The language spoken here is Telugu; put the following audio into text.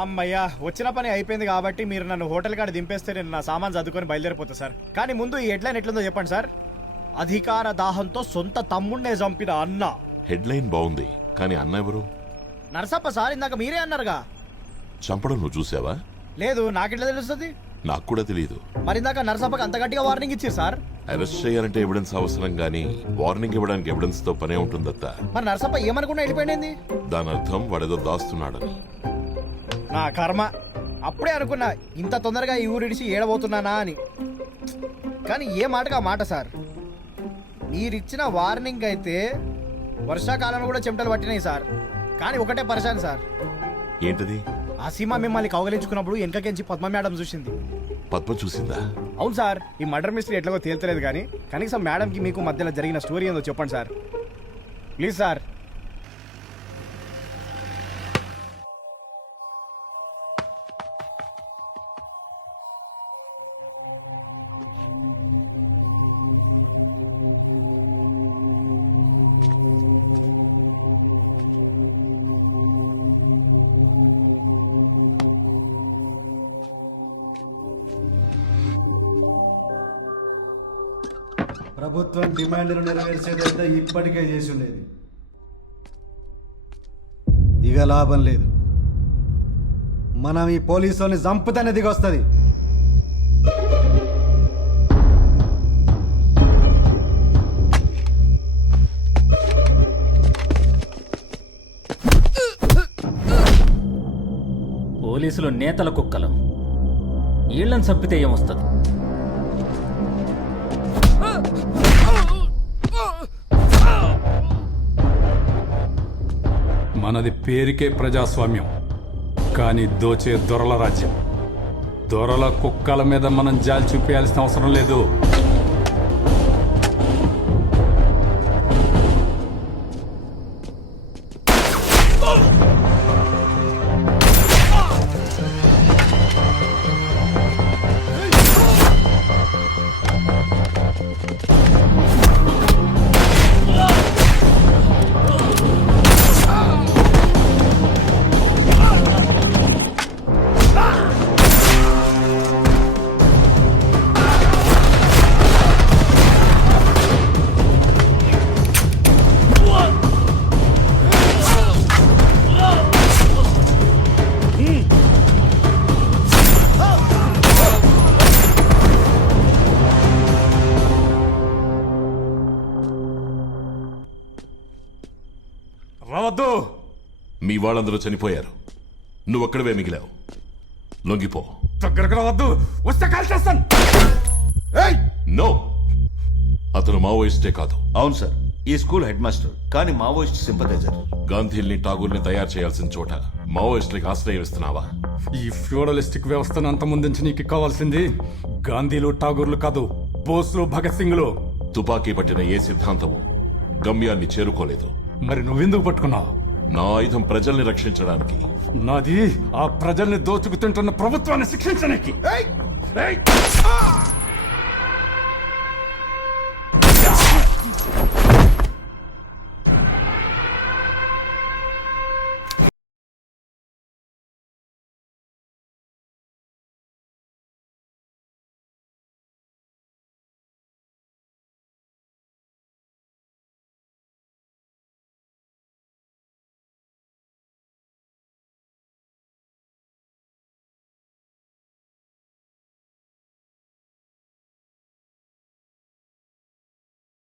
అమ్మయ్యా, వచ్చిన పని అయిపోయింది కాబట్టి మీరు నన్ను హోటల్ కాడ దింపేస్తే నేను నా సామాన్ చదువుకొని బయలుదేరిపోతా సార్. కానీ ముందు ఈ హెడ్లైన్ ఎట్లుందో చెప్పండి సార్. అధికార దాహంతో సొంత తమ్ముణ్ణే చంపిన అన్న. హెడ్లైన్ బాగుంది, కానీ అన్న ఎవరు? నరసప్ప సార్, ఇందాక మీరే అన్నారుగా. చంపడం నువ్వు చూసావా? లేదు, నాకెట్లా తెలుస్తుంది? నాకు కూడా తెలియదు. మరి ఇందాక నరసప్పకి అంత గట్టిగా వార్నింగ్ ఇచ్చారు సార్. అరెస్ట్ చేయాలంటే ఎవిడెన్స్ అవసరం గానీ వార్నింగ్ ఇవ్వడానికి ఎవిడెన్స్ తో పనే ఉంటుందత్తా. మరి నరసప్ప ఏమనుకున్నా వెళ్ళిపోయింది? దాని అర్థం వాడేదో దాస్తున్నాడని. నా కర్మ, అప్పుడే అనుకున్నా ఇంత తొందరగా ఈ ఊరిడిచి ఏడబోతున్నానా అని. కానీ ఏ మాటగా మాట సార్. మీరిచ్చిన వార్నింగ్ అయితే వర్షాకాలంలో కూడా చెమటలు పట్టినాయి సార్. కానీ ఒకటే పరిశాన్ సార్. ఏంటది? ఆ సీమ మిమ్మల్ని కౌగలించుకున్నప్పుడు వెనకకెంచి పద్మ మేడం చూసింది. పద్మ చూసిందా? అవును సార్. ఈ మర్డర్ మిస్టరీ ఎట్లాగో తేల్తలేదు కానీ కనీసం మేడంకి మీకు మధ్యలో జరిగిన స్టోరీ ఏందో చెప్పండి సార్, ప్లీజ్ సార్. ప్రభుత్వం డిమాండ్లు నెరవేర్చేదంతా ఇప్పటికే చేసి ఉండేది. ఇక లాభం లేదు. మనం ఈ పోలీసుని చంపుతానే దిగొస్తుంది. పోలీసులు నేతల కుక్కలు, వీళ్ళని చంపితే ఏమొస్తుంది? మనది పేరుకే ప్రజాస్వామ్యం, కానీ దోచే దొరల రాజ్యం. దొరల కుక్కల మీద మనం జాలి చూపించాల్సిన అవసరం లేదు. రావద్దు. మీ వాళ్ళందరూ చనిపోయారు, నువ్వొక్కడవే మిగిలావు. లొంగిపో. దగ్గరకు రావద్దు, వస్తే కాల్ చేస్తాను. నో, అతను మావోయిస్టే కాదు. అవును సార్, ఈ స్కూల్ హెడ్ మాస్టర్, కానీ మావోయిస్ట్ సింపథైజర్. గాంధీల్ని ఠాగూర్ని తయారు చేయాల్సిన చోట మావోయిస్టులకి ఆశ్రయం ఇస్తున్నావా? ఈ ఫ్యూడలిస్టిక్ వ్యవస్థను అంతమొందించి నీకు కావాల్సింది గాంధీలు, ఠాగూర్లు కాదు, బోస్లు, భగత్ సింగ్లు. తుపాకీ పట్టిన ఏ సిద్ధాంతము గమ్యాన్ని చేరుకోలేదు. మరి నువ్వెందుకు పట్టుకున్నావు? నా ఆయుధం ప్రజల్ని రక్షించడానికి. నాది ఆ ప్రజల్ని దోచుకు తింటున్న ప్రభుత్వాన్ని శిక్షించడానికి.